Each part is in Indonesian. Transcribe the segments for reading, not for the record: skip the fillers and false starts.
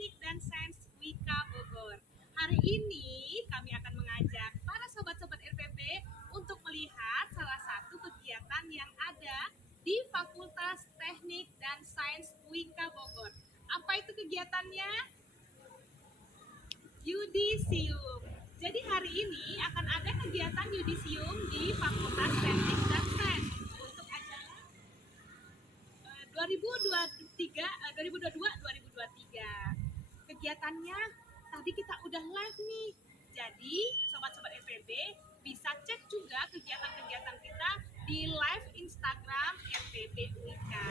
Teknik dan Sains Wika Bogor. Hari ini kami akan mengajak para sobat-sobat RPP untuk melihat salah satu kegiatan yang ada di Fakultas Teknik dan Sains Wika Bogor. Apa itu kegiatannya? Yudisium. Jadi hari ini akan ada kegiatan yudisium di Fakultas Teknik dan Sains untuk acara 2022-2023. Kegiatannya tadi kita udah live nih. Jadi sobat-sobat FPB bisa cek juga kegiatan-kegiatan kita di live Instagram FPB Wika.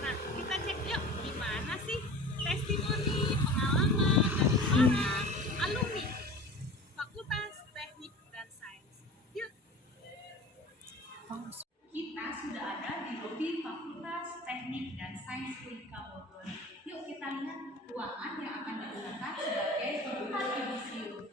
Nah, kita cek yuk gimana sih testimoni, pengalaman dari para alumni Fakultas Teknik dan Sains. Yuk. Kita sudah ada di lobi Fakultas Teknik dan Sains Wika Bogor. Yuk kita lihat ruangan yang akan digunakan sebagai tempat yudisium.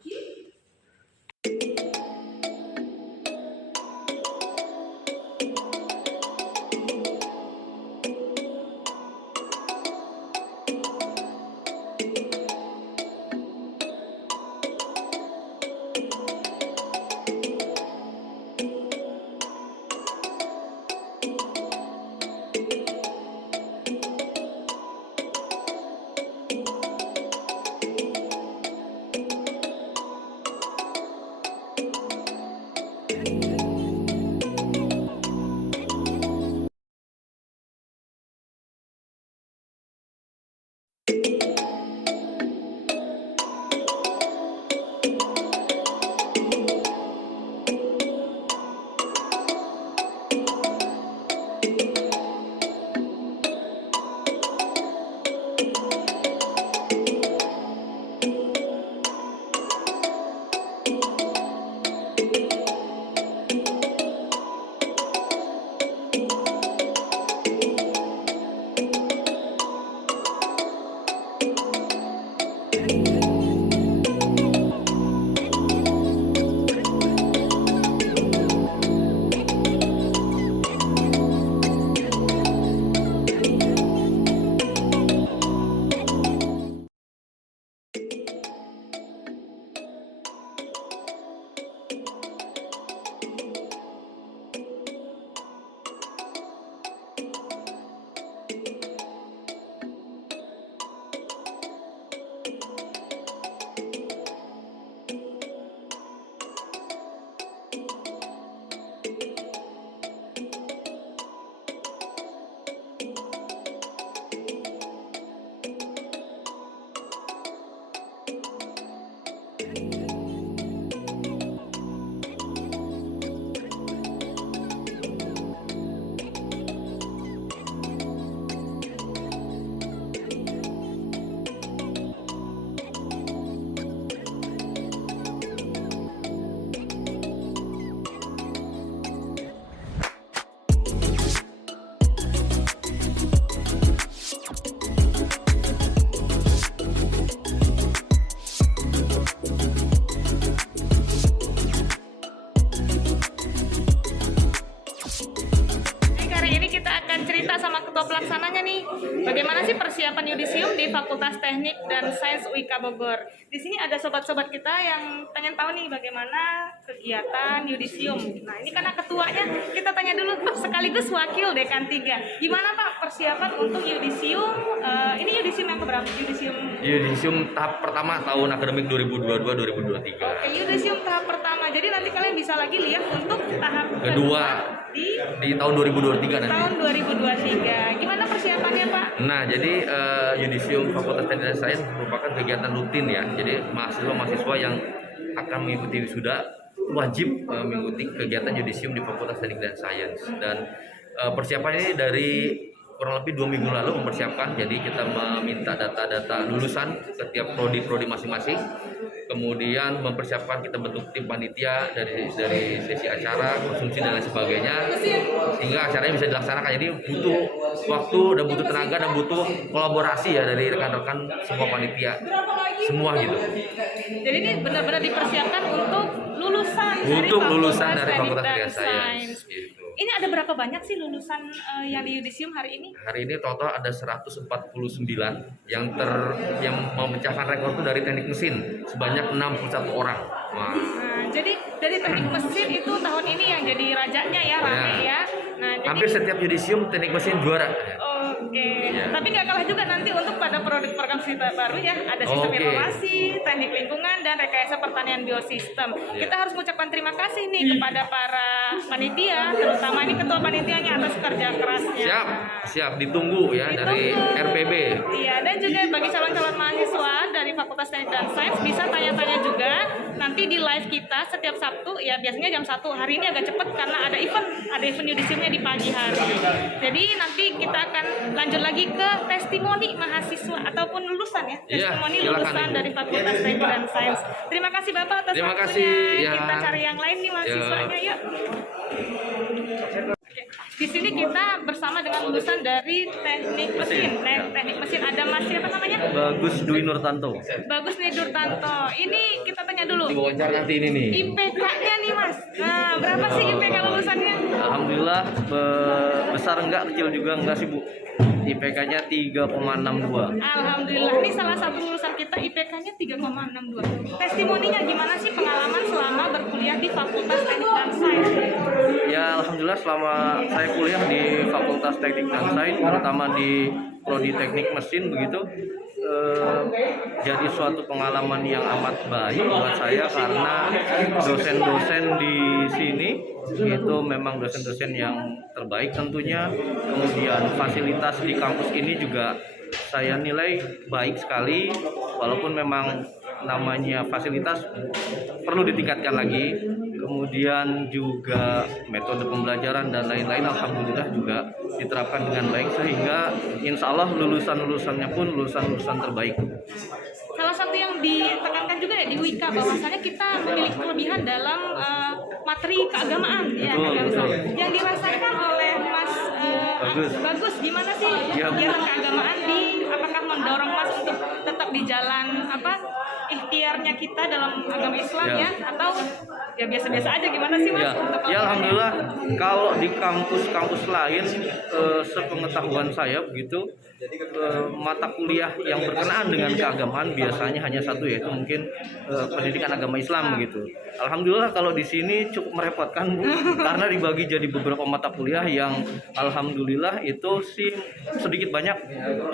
Ketua pelaksananya nih, bagaimana sih persiapan yudisium di Fakultas Teknik dan Sains Wika Bogor? Di sini ada sobat-sobat kita yang pengen tahu nih bagaimana kegiatan yudisium. Nah, ini karena ketuanya, kita tanya dulu Pak, sekaligus wakil Dekan 3. Gimana Pak persiapan untuk yudisium? Ini yudisium yang keberapa? Yudisium tahap pertama tahun akademik 2022-2023. Oke, yudisium tahap pertama. Jadi nanti kalian bisa lagi lihat untuk tahap kedua di tahun 2023 nanti. Tahun 2023. Gimana persiapannya Pak? Nah, jadi yudisium Fakultas Teknik dan Sains merupakan kegiatan rutin ya. Jadi mahasiswa-mahasiswa yang akan mengikuti wisuda wajib mengikuti kegiatan yudisium di Fakultas Teknik dan Sains. Dan persiapannya ini dari kurang lebih 2 minggu lalu mempersiapkan. Jadi kita meminta data-data lulusan setiap prodi masing-masing. Kemudian mempersiapkan, kita bentuk tim panitia dari sesi acara, konsumsi dan lain sebagainya, sehingga acaranya bisa dilaksanakan. Jadi butuh waktu dan butuh tenaga dan butuh kolaborasi ya dari rekan-rekan semua panitia semua gitu. Jadi ini benar-benar dipersiapkan untuk lulusan dari Fakultas Teknik dan Sains gitu. Ini ada berapa banyak sih lulusan yang di Yudisium hari ini? Hari ini total ada 149 yang memecahkan rekor itu dari teknik mesin sebanyak 61 orang. Wah. Nah, jadi dari teknik mesin itu tahun ini yang jadi rajanya ya, rame ya. Nah, jadi Hampir setiap Yudisium teknik mesin juara. oke. Ya. Tapi nggak kalah juga nanti untuk pada produk program studi baru ya, ada sistem Oke. inovasi, teknik lingkungan dan rekayasa pertanian biosistem. Ya. Kita harus mengucapkan terima kasih nih kepada para panitia, terutama ini ketua panitianya atas kerja kerasnya. Siap ditunggu ya dari Ditunggu. RPB. Iya, dan juga bagi calon-calon mahasiswa dari Fakultas Teknik dan Sains bisa tanya-tanya juga nanti di live kita setiap Sabtu ya, biasanya jam 1. Hari ini agak cepat karena ada event Yudisiumnya di pagi hari. Jadi nanti kita akan lanjut lagi ke testimoni mahasiswa ataupun lulusan ya. Iya, Testimoni silakan, lulusan Ibu. dari Fakultas Teknik dan Sains. Terima kasih Bapak atas Terima waktunya. kasih, ya. Kita cari yang lain nih mahasiswanya, yuk. Oke. Di sini kita bersama dengan lulusan dari teknik mesin. Teknik mesin ada Mas siapa namanya? Bagus Dwi Nurtanto. Bagus nih Durtanto. Ini kita tanya dulu. Diwawancara nanti ini nih. IPK-nya nih Mas. Nah, berapa sih IPK lulusannya? Alhamdulillah besar enggak, kecil juga enggak sih Bu. IPK-nya 3,62. Alhamdulillah. Ini salah satu lulusan kita IPK-nya 3,62. Testimoninya gimana sih pengalaman selama berkuliah di Fakultas Teknik dan Sains? Ya alhamdulillah selama saya kuliah di Fakultas Teknik dan Sains, terutama di prodi Teknik Mesin begitu, jadi suatu pengalaman yang amat baik buat saya karena dosen-dosen di sini itu memang dosen-dosen yang terbaik tentunya. Kemudian fasilitas di kampus ini juga saya nilai baik sekali, walaupun memang namanya fasilitas perlu ditingkatkan lagi. Kemudian juga metode pembelajaran dan lain-lain alhamdulillah juga diterapkan dengan baik, sehingga insya Allah lulusan-lulusannya pun lulusan-lulusan terbaik. Salah satu yang ditekankan juga ya di Wika bahwasanya kita memiliki kelebihan dalam materi keagamaan ya, Betul. yang dirasakan oleh Mas Bagus gimana sih Ya, Bu. kegiatan keagamaan di apakah mendorong Mas untuk tetap di jalan ikhtiarnya kita dalam agama Islam Ya. ya, atau ya biasa-biasa aja, gimana sih Mas Ya, untuk ya alhamdulillah kalau di kampus-kampus lain sepengetahuan saya begitu, mata kuliah yang berkenaan dengan keagamaan biasanya hanya satu, yaitu mungkin pendidikan agama Islam begitu. Alhamdulillah kalau di sini cukup merepotkan Bu, karena dibagi jadi beberapa mata kuliah yang alhamdulillah itu sih sedikit banyak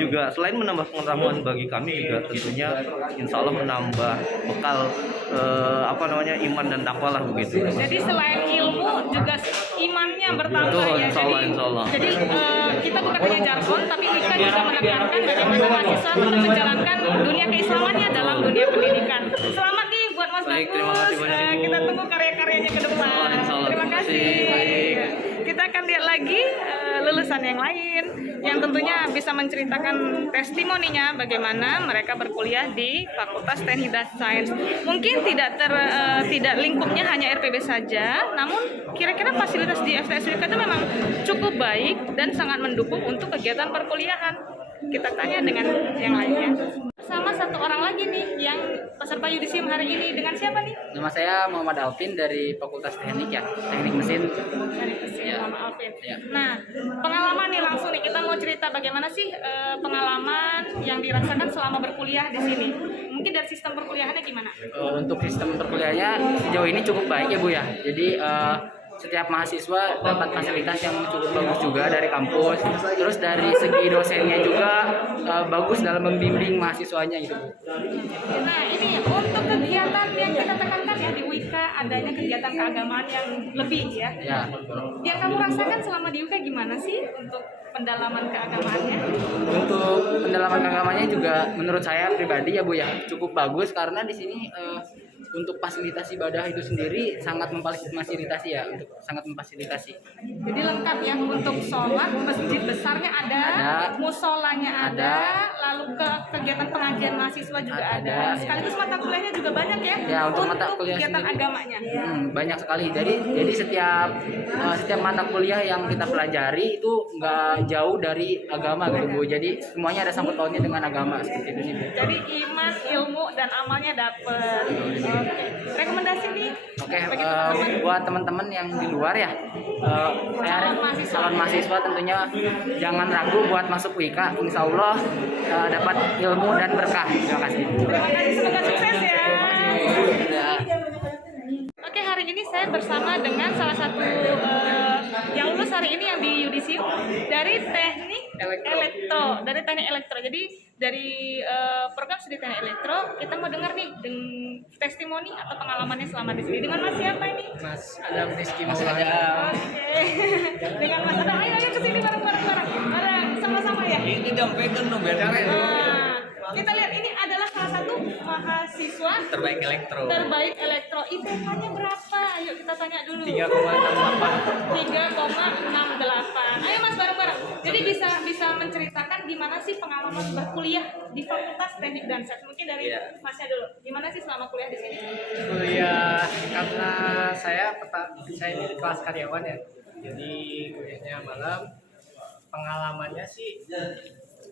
juga selain menambah pengetahuan bagi kami juga tentunya insya Allah menambah bekal iman dan takwa lah begitu. Jadi selain ilmu juga imannya bertambah Betul, ya. insya Allah, insya Allah. Jadi kita bukan hanya jargon, tapi Wika juga menekankan bagaimana mahasiswa untuk menjalankan dunia keislamannya dalam dunia pendidikan. Selamat nih buat Mas Baik, terima Bagus. kasih banyak, Ibu. Kita tunggu karya-karyanya ke depan. Insya Allah, insya Allah. Terima kasih. Baik. Kita akan lihat lagi lulusan yang lain yang tentunya bisa menceritakan testimoninya bagaimana mereka berkuliah di Fakultas Teknik dan Sains. Mungkin tidak lingkupnya hanya RPB saja, namun kira-kira fasilitas di FTS Wika itu memang cukup baik dan sangat mendukung untuk kegiatan perkuliahan. Kita tanya dengan yang lainnya. Sama satu orang lagi nih yang peserta Yudisium hari ini, dengan siapa nih? Nama saya Muhammad Alvin dari Fakultas Teknik ya, Teknik Mesin. Dari mesin, Ya. Mama Alvin. Ya. Nah, pengalaman nih langsung nih, kita mau cerita bagaimana sih pengalaman yang dirasakan selama berkuliah di sini. Mungkin dari sistem perkuliahannya gimana? Untuk sistem perkuliahannya sejauh ini cukup baik ya Bu ya. Jadi setiap mahasiswa dapat fasilitas yang cukup bagus juga dari kampus. Terus dari segi dosennya juga bagus dalam membimbing mahasiswanya gitu Bu. Nah, ini untuk kegiatan yang kita tekankan ya di Wika, adanya kegiatan keagamaan yang lebih ya. Ya. Yang kamu rasakan selama di Wika gimana sih untuk pendalaman keagamaannya? Untuk pendalaman agamanya juga menurut saya pribadi ya Bu ya cukup bagus karena di sini untuk fasilitas ibadah itu sendiri sangat memfasilitasi ya, untuk sangat memfasilitasi. Jadi lengkap ya, untuk sholat masjid besarnya ada, musolanya ada, lalu kegiatan pengajian mahasiswa juga ada. Sekaligus mata kuliahnya juga banyak ya. Ya, untuk mata kuliah kegiatan sendiri. agamanya. Banyak sekali. Jadi setiap mata kuliah yang kita pelajari itu nggak jauh dari agama gitu Bu. Jadi semuanya ada sangkut pautnya dengan agama seperti itu sih Bu. Jadi iman, ilmu dan amalnya dapet. Oke. Rekomendasi nih. Oke, bagi teman-teman. buat teman-teman yang di luar ya, calon mahasiswa tentunya jangan ragu buat masuk UIK. Insya Allah dapat ilmu dan berkah. Terima kasih. Terima kasih, semoga sukses ya. Ya. Oke, hari ini saya bersama dengan salah satu yang lulus hari ini yang di Yudisium dari teknik elektro. Dari teknik elektro. Jadi dari program studi teknik elektro, kita mau dengar nih testimoni atau pengalamannya selama di sini. Dengan Mas siapa ini? Mas Adam Rizky Oke. Dengan Mas Adam, ayo kesini bareng-bareng. Bareng, sama-sama ya. Ini dong pegang dong biar Kita lihat ini adalah salah satu mahasiswa terbaik elektro. terbaik elektro. IPK-nya berapa? Ayo kita tanya dulu. 3,68. Ayo Mas bareng-bareng. Jadi bisa menceritakan gimana sih pengalaman berkuliah di Fakultas Teknik dan Sains. Mungkin dari Masnya dulu. Gimana sih selama kuliah di sini? Kuliah karena saya ini di kelas karyawan ya, jadi kuliahnya malam. Pengalamannya sih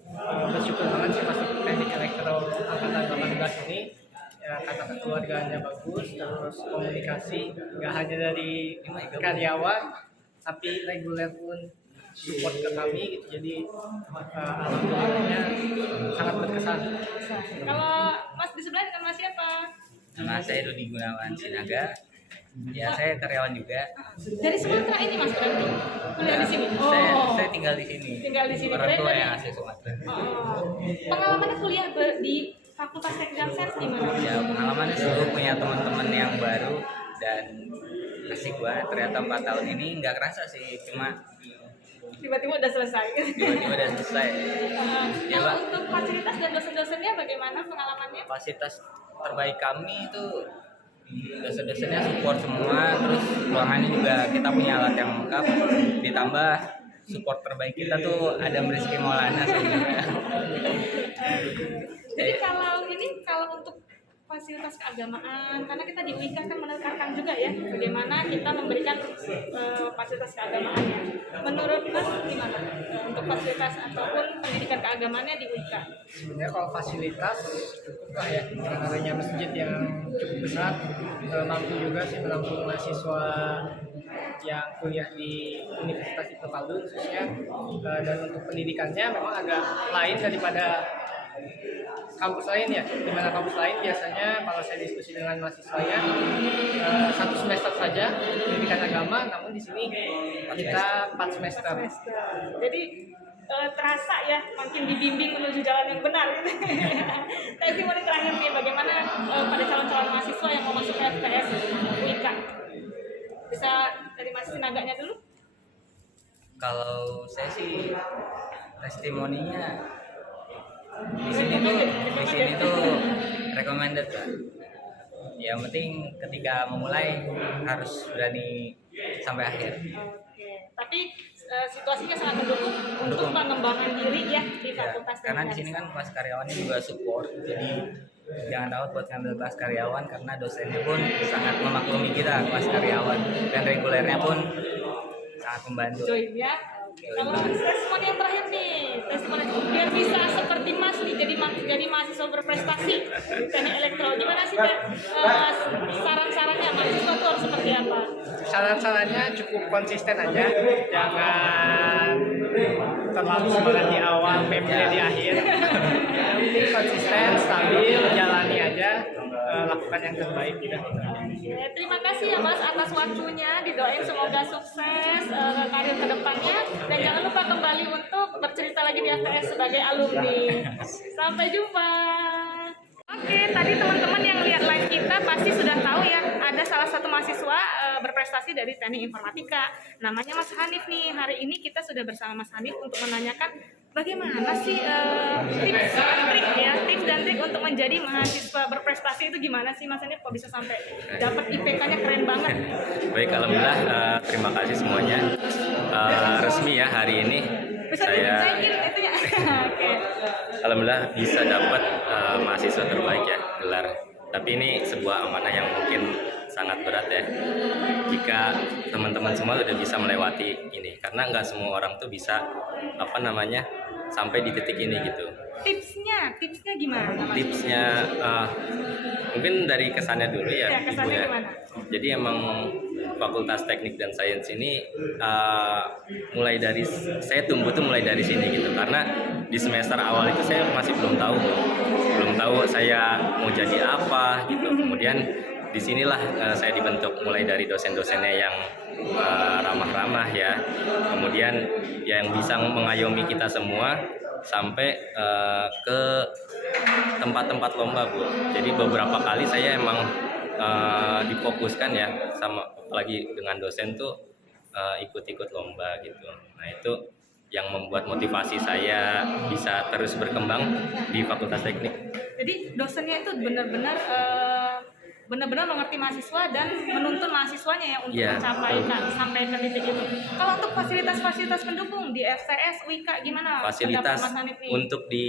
bersyukur banget sih masuk teknik elektro angkatan 18 ini ya, kata kekeluargaannya bagus, terus komunikasi nggak hanya dari karyawan tapi reguler pun support ke kami gitu, jadi alhamdulillahnya sangat berkesan. Kalau Mas di sebelah dengan Mas siapa? Nama saya Dodi Gunawan Sinaga. Ya, saya karyawan juga. Dari Sumatera ini Mas berarti kuliah di sini. Saya tinggal di sini. Tinggal di sini. Orang tua Keren, yang ya? asli Sumatera. Pengalamannya kuliah di Fakultas Teknik dan Sains gimana? Ya, pengalamannya seru, punya teman-teman yang baru dan asik banget. Ternyata 4 tahun ini nggak kerasa sih, cuma Tiba-tiba udah selesai. tiba-tiba udah selesai. Ya, Kalau Pak. untuk fasilitas dan dosen-dosennya bagaimana pengalamannya? Fasilitas terbaik kami itu dosen-dosennya support semua, terus ruangannya juga kita punya alat yang lengkap, ditambah support terbaik kita tuh ada Rizky Maulana sebenarnya. Jadi kalau untuk fasilitas keagamaan, karena kita di UIK kan menekankan juga ya bagaimana kita memberikan fasilitas keagamaannya. Menurut Mas gimana untuk fasilitas ataupun pendidikan keagamaannya di UIK? Sebenarnya kalau fasilitas cukup lah ya, dengan adanya masjid yang cukup besar, mampu juga sih menampung mahasiswa yang kuliah di Universitas Ibnu Khaldun khususnya, dan untuk pendidikannya memang agak lain daripada kampus lain ya, di mana kampus lain biasanya kalau saya diskusi dengan mahasiswanya 1 semester saja pendidikan agama, namun di sini kita 4 semester. Jadi terasa ya makin dibimbing menuju jalan yang benar. Testimoni terakhir nih, bagaimana pada calon-calon mahasiswa yang mau masuk ke FTS UIK? Bisa dari Mas Sinaganya dulu? Kalau saya sih testimoninya di sini tuh recommended lah. Yang penting ketika memulai harus berani sampai akhir. Oke. Tapi situasinya sangat mendukung untuk pengembangan diri ya di Ya, Fakultas karena di Teknik sini dan kan kelas karyawannya juga support, jadi jangan takut buat ngambil kelas karyawan karena dosennya pun sangat memaklumi kita kelas karyawan dan regulernya pun sangat membantu. join ya. Kalau testimoni yang terakhir nih, testimoni biar bisa seperti Mas nih jadi mahasiswa berprestasi di teknik elektro. Gimana sih saran-sarannya mahasiswa tuh harus seperti apa? Saran-sarannya cukup konsisten aja, jangan terlalu semangat di awal, memble di akhir. Yang penting konsisten, stabil, jalani aja, lakukan yang terbaik gitu. Terima kasih ya Mas atas waktunya, didoain semoga sukses karir kedepannya dan jangan lupa kembali untuk bercerita lagi di FTS sebagai alumni. Sampai jumpa. Oke, tadi teman-teman yang lihat live kita pasti sudah tahu ya, ada salah satu mahasiswa berprestasi dari Teknik Informatika. Namanya Mas Hanif nih. Hari ini kita sudah bersama Mas Hanif untuk menanyakan bagaimana sih tips dan trik untuk menjadi mahasiswa berprestasi itu gimana sih Mas Hanif? Kok bisa sampai dapat IPK-nya keren banget? Baik, alhamdulillah, terima kasih semuanya. Resmi ya hari ini Bisa saya dinaikin itunya. Oke. alhamdulillah bisa dapat mahasiswa terbaik ya gelar. Tapi ini sebuah amanah yang mungkin sangat berat ya. Jika teman-teman semua udah bisa melewati ini, karena nggak semua orang tuh bisa sampai di titik ini gitu. Tipsnya gimana? Tipsnya mungkin dari kesannya dulu ya, Ya, kesannya Ibu ya. gimana? Jadi emang Fakultas Teknik dan Sains ini mulai dari saya tumbuh tuh mulai dari sini gitu, karena di semester awal itu saya masih belum tahu saya mau jadi apa gitu. Kemudian disinilah saya dibentuk mulai dari dosen-dosennya yang ramah-ramah ya, kemudian yang bisa mengayomi kita semua sampai ke tempat-tempat lomba Bu. Jadi beberapa kali saya emang difokuskan ya, sama apalagi dengan dosen tuh ikut-ikut lomba gitu. Nah itu yang membuat motivasi saya bisa terus berkembang di Fakultas Teknik. Jadi dosennya itu benar-benar mengerti mahasiswa dan menuntun mahasiswanya ya untuk Iya, mencapai betul. sampai ke titik itu. Kalau untuk fasilitas pendukung di FTS, UIK gimana? Fasilitas pendapat Mas Hanif nih? untuk di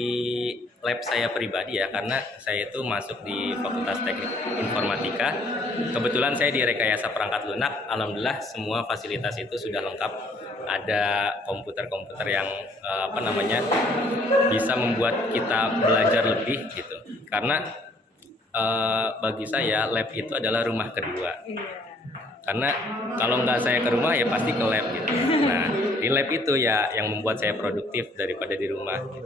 lab saya pribadi ya, karena saya itu masuk di Fakultas Teknik Informatika. Kebetulan saya di rekayasa perangkat lunak. Alhamdulillah semua fasilitas itu sudah lengkap. Ada komputer-komputer yang bisa membuat kita belajar lebih gitu. Karena bagi saya lab itu adalah rumah kedua. Karena kalau nggak saya ke rumah ya pasti ke lab gitu. Nah di lab itu ya yang membuat saya produktif daripada di rumah gitu.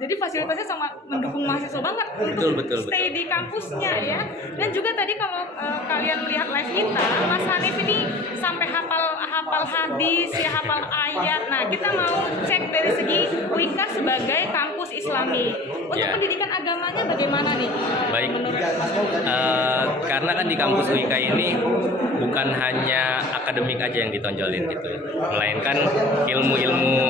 Jadi fasilitasnya sama mendukung mahasiswa banget Betul. stay di kampusnya ya. Dan juga tadi kalau kalian lihat live kita, Mas Hanif ini sampai hafal hadis ya, hafal ayat. Nah, kita mau cek dari segi UIK sebagai kampus Islami. Untuk Ya. pendidikan agamanya bagaimana nih? Baik. Menurut Karena kan di kampus UIK ini bukan hanya akademik aja yang ditonjolin gitu, melainkan ilmu-ilmu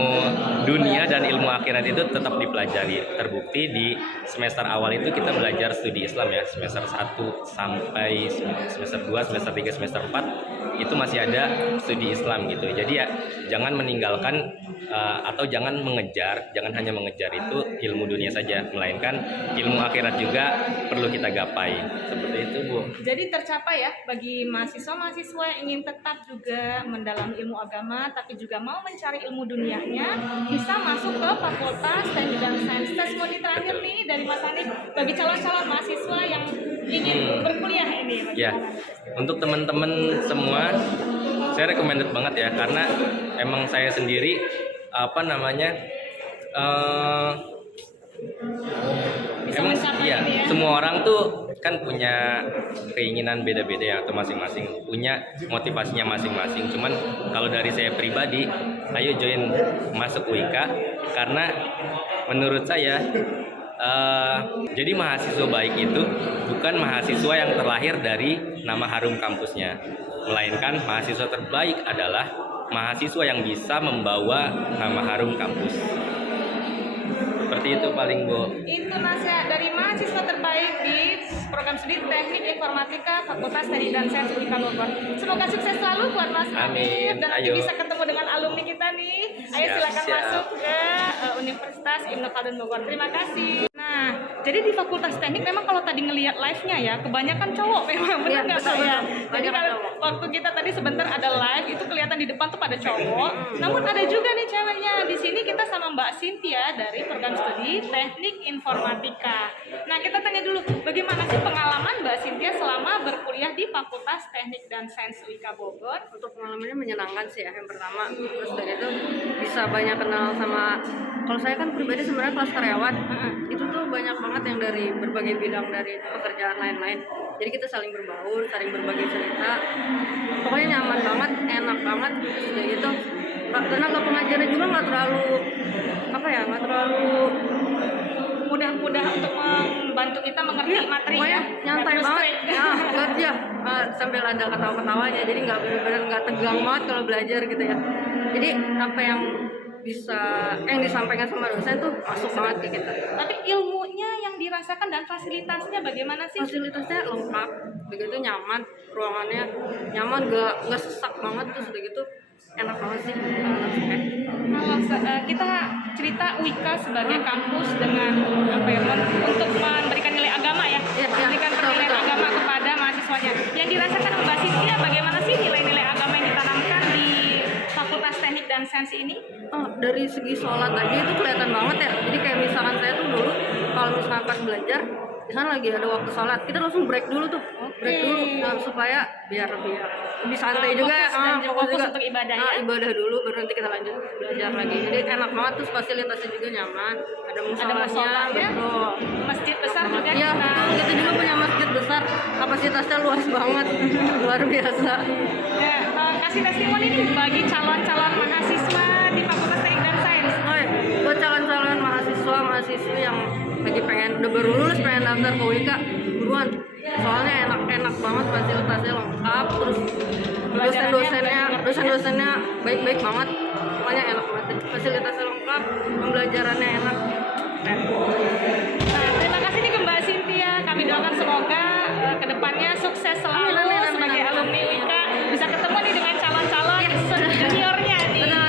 dunia dan ilmu akhirat itu tetap dipelajari. Terbukti di semester awal itu kita belajar studi Islam ya, semester 1 sampai semester 2, semester 3, semester 4 itu masih ada studi Islam gitu. Jadi ya jangan meninggalkan atau jangan hanya mengejar itu ilmu dunia saja, melainkan ilmu akhirat juga perlu kita gapai. Seperti itu Bu. Jadi tercapai ya bagi mahasiswa yang ingin tetap juga mendalami ilmu agama tapi juga mau mencari ilmu dunianya, bisa masuk ke Fakultas Teknik dan Sains. Testimoni terakhir nih dari Mas Hanif bagi calon-calon mahasiswa yang ingin berkuliah ini. Ya, untuk teman-teman semua saya recommended banget ya, karena emang saya sendiri emang iya, semua orang tuh kan punya keinginan beda-beda ya, atau masing-masing punya motivasinya masing-masing. Cuman kalau dari saya pribadi, ayo join masuk UIK, karena menurut saya jadi mahasiswa baik itu bukan mahasiswa yang terlahir dari nama harum kampusnya, melainkan mahasiswa terbaik adalah mahasiswa yang bisa membawa nama harum kampus. Seperti itu paling Bu. Itu nasihat dari mahasiswa terbaik di program studi Teknik Informatika Fakultas Teknik dan Sains UIK Bogor. Semoga sukses selalu buat Mas Hanif dan nanti Ayo. bisa ketemu dengan alumni kita nih. Ayo silakan Siap. masuk ke Universitas Ibnu Khaldun Bogor. Terima kasih. Nah, jadi di Fakultas Teknik memang kalau tadi ngelihat live-nya ya, kebanyakan cowok memang benar nggak saya? Jadi kalau waktu kita tadi sebentar ada live itu kelihatan di depan tuh pada cowok. Namun ada juga nih ceweknya. Di sini kita sama Mbak Cynthia dari program studi Teknik Informatika. Nah, kita tanya dulu, bagaimana sih pengalaman Mbak Cynthia selama berkuliah di Fakultas Teknik dan Sains UIK Bogor? Untuk pengalamannya menyenangkan sih ya, yang pertama. Terus dari itu bisa banyak kenal sama, kalau saya kan pribadi sebenarnya kelas karyawan, itu tuh banyak banget yang dari berbagai bidang dari pekerjaan lain-lain. Jadi kita saling berbaur, saling berbagi cerita. Pokoknya nyaman banget, enak banget. Udah gitu, tenaga pengajarnya juga nggak terlalu Mudah-mudah untuk membantu kita mengerti materi pokoknya ya. nyantai Nggak banget. terus Nggak ya, sambil ada ketawa-ketawanya. Jadi nggak benar-benar nggak tegang banget kalau belajar gitu ya. Jadi apa yang disampaikan sama dosen tuh masuk banget ke kita. Tapi ilmunya yang dirasakan dan fasilitasnya bagaimana sih? Fasilitasnya lengkap, begitu nyaman, ruangannya nyaman, nggak sesak banget, terus udah gitu enak banget sih. Kalau kita cerita Wika sebagai kampus dengan apa ya, untuk memberikan nilai agama ya, Iya, memberikan betul, nilai betul. agama kepada mahasiswanya. Yang dirasakan Mbak Cynthia bagaimana sih nilai-nilai agama yang ditanamkan di Fakultas Teknik dan Sains ini? Oh, dari segi sholat aja itu kelihatan banget ya. Jadi kayak misalkan saya tuh dulu kalau misalkan pas belajar, misalkan lagi ada waktu sholat, kita langsung break dulu tuh, break dulu supaya biar lebih santai juga ya. Fokus dan Fokus fokus juga. untuk ibadah ya. Ibadah dulu, baru nanti kita lanjut belajar lagi. Jadi enak banget tuh, fasilitasnya juga nyaman. Ada musolanya, musolanya, betul. masjid besar juga Iya, kita. betul. Kita juga punya masjid besar, kapasitasnya luas banget, luar biasa. Ya, kasih testimoni nih bagi calon-calon mahasiswa di Fakultas Teknik dan Sains. Oh ya, buat calon-calon mahasiswi yang lagi udah baru lulus pengen daftar ke UIK, buruan. Soalnya enak banget, fasilitasnya lengkap, terus dosen-dosennya baik-baik banget, pokoknya enak banget. Fasilitasnya lengkap, pembelajarannya enak. Nah, terima kasih nih ke Mbak Cynthia. Kami doakan semoga kedepannya sukses selalu Amin. sebagai alumni Wika. Bisa ketemu nih dengan calon-calon juniornya nih. Benar.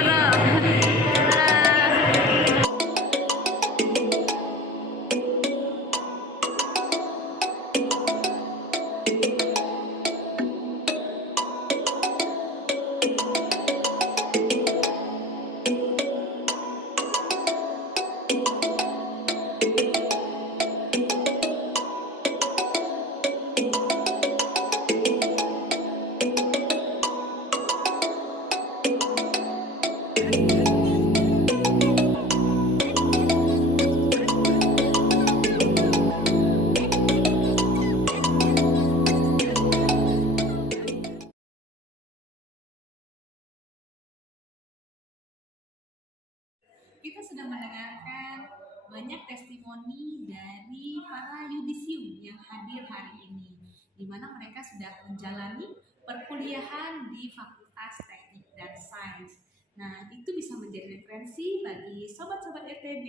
Kita sudah mendengarkan banyak testimoni dari para yudisium yang hadir hari ini, di mana mereka sudah menjalani perkuliahan di Fakultas Teknik dan Sains. Nah, itu bisa menjadi referensi bagi sobat-sobat FTB,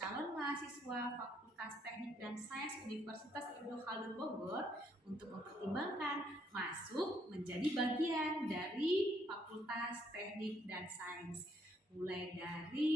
calon mahasiswa Fakultas Teknik dan Sains Universitas Ibnu Khaldun Bogor untuk mempertimbangkan masuk menjadi bagian dari Fakultas Teknik dan Sains. Mulai dari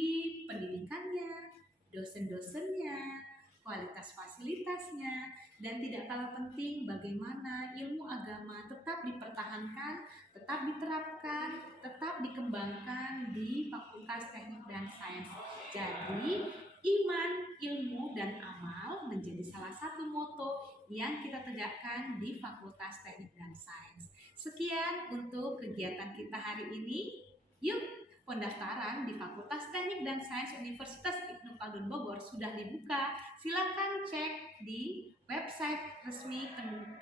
pendidikannya, dosen-dosennya, kualitas fasilitasnya, dan tidak kalah penting bagaimana ilmu agama tetap dipertahankan, tetap diterapkan, tetap dikembangkan di Fakultas Teknik dan Sains. Jadi, iman, ilmu, dan amal menjadi salah satu moto yang kita tegakkan di Fakultas Teknik dan Sains. Sekian untuk kegiatan kita hari ini. Yuk! Pendaftaran di Fakultas Teknik dan Sains Universitas Ibnu Khaldun Bogor sudah dibuka. Silakan cek di website resmi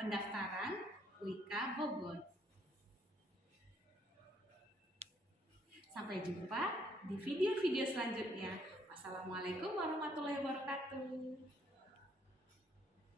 pendaftaran UIK Bogor. Sampai jumpa di video-video selanjutnya. Wassalamualaikum warahmatullahi wabarakatuh.